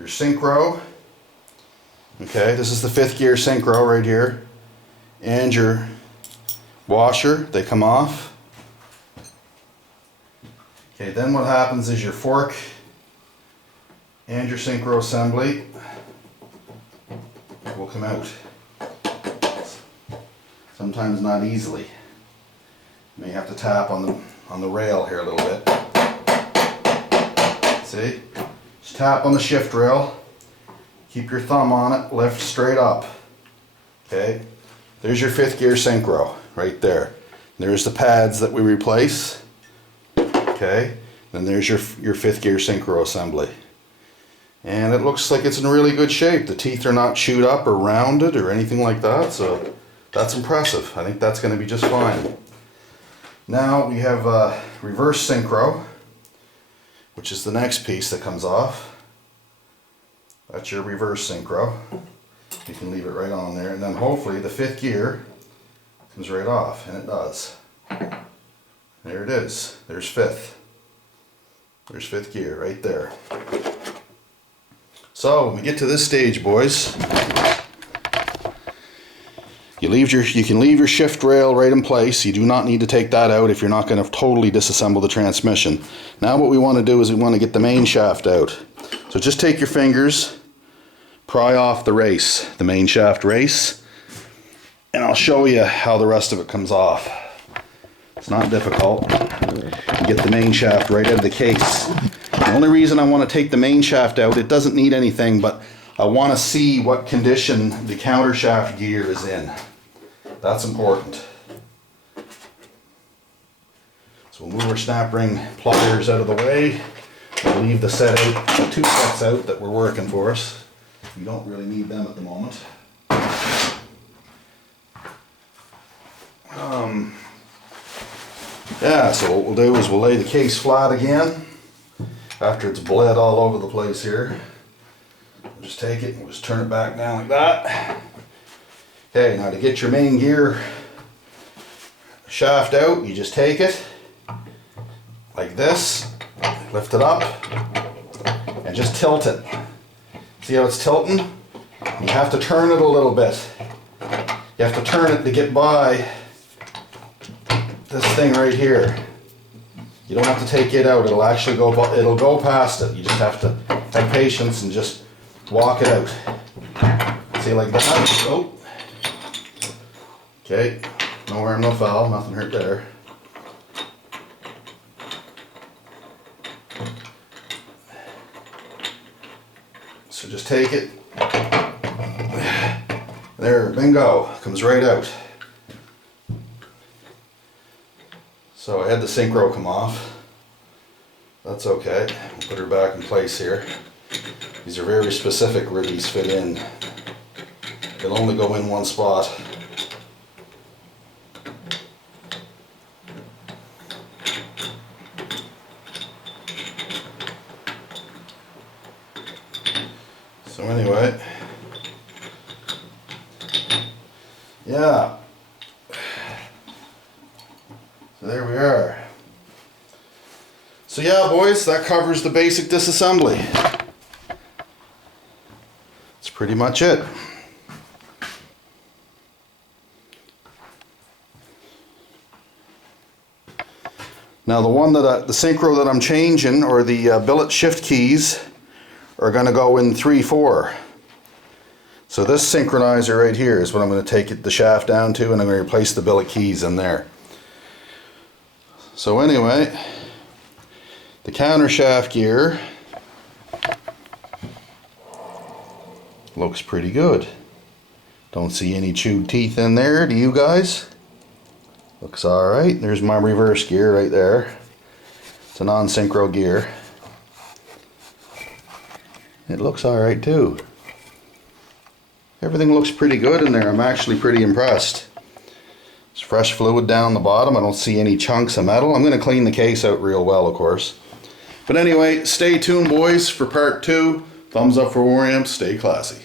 your Synchro. Okay, this is the 5th gear Synchro right here. And your washer, they come off. Okay, then what happens is your fork and your Synchro assembly will come out. Sometimes not easily. You may have to tap on the rail here a little bit. See? Just tap on the shift rail. Keep your thumb on it, lift straight up. Okay? There's your 5th gear Synchro right there. There's the pads that we replace. Okay? Then there's your 5th gear Synchro assembly. And it looks like it's in really good shape. The teeth are not chewed up or rounded or anything like that, so that's impressive. I think that's going to be just fine. Now we have reverse Synchro, which is the next piece that comes off. That's your reverse Synchro. You can leave it right on there, and then hopefully the 5th gear comes right off, and it does. There it is. There's 5th. There's 5th gear right there. So when we get to this stage, boys, you can leave your shift rail right in place. You do not need to take that out if you're not going to totally disassemble the transmission. Now what we want to do is we want to get the main shaft out. So just take your fingers, pry off the race, the main shaft race, and I'll show you how the rest of it comes off. It's not difficult. You get the main shaft right out of the case. The only reason I want to take the main shaft out, it doesn't need anything, but I want to see what condition the counter shaft gear is in. That's important. So we'll move our snap ring pliers out of the way. We'll leave the set out, 2 sets out that we're working for us. We don't really need them at the moment. Yeah, so what we'll do is we'll lay the case flat again after it's bled all over the place here. We'll just take it and we'll just turn it back down like that. Okay, now to get your main gear shaft out, you just take it like this, lift it up, and just tilt it. See how it's tilting? You have to turn it a little bit. You have to turn it to get by this thing right here. You don't have to take it out. It'll actually go past it. You just have to have patience and just walk it out. See, like that. Oh. Okay. No harm, no foul. Nothing hurt there. So just take it. There, bingo. Comes right out. So I had the Synchro come off. That's okay. We'll put her back in place here. These are very specific where these fit in. They'll only go in one spot. So anyway, yeah. So there we are. So yeah, boys, that covers the basic disassembly. That's pretty much it. Now the Synchro that I'm changing, or the billet shift keys, are going to go in 3/4. So this synchronizer right here is what I'm going to take the shaft down to, and I'm going to replace the billet keys in there. So anyway, the counter shaft gear looks pretty good. Don't see any chewed teeth in there, do you guys? Looks alright. There's my reverse gear right there. It's a non-synchro gear. It looks alright too. Everything looks pretty good in there. I'm actually pretty impressed. There's fresh fluid down the bottom. I don't see any chunks of metal. I'm going to clean the case out real well, of course. But anyway, stay tuned, boys, for part 2. Thumbs up for War Amps. Stay classy.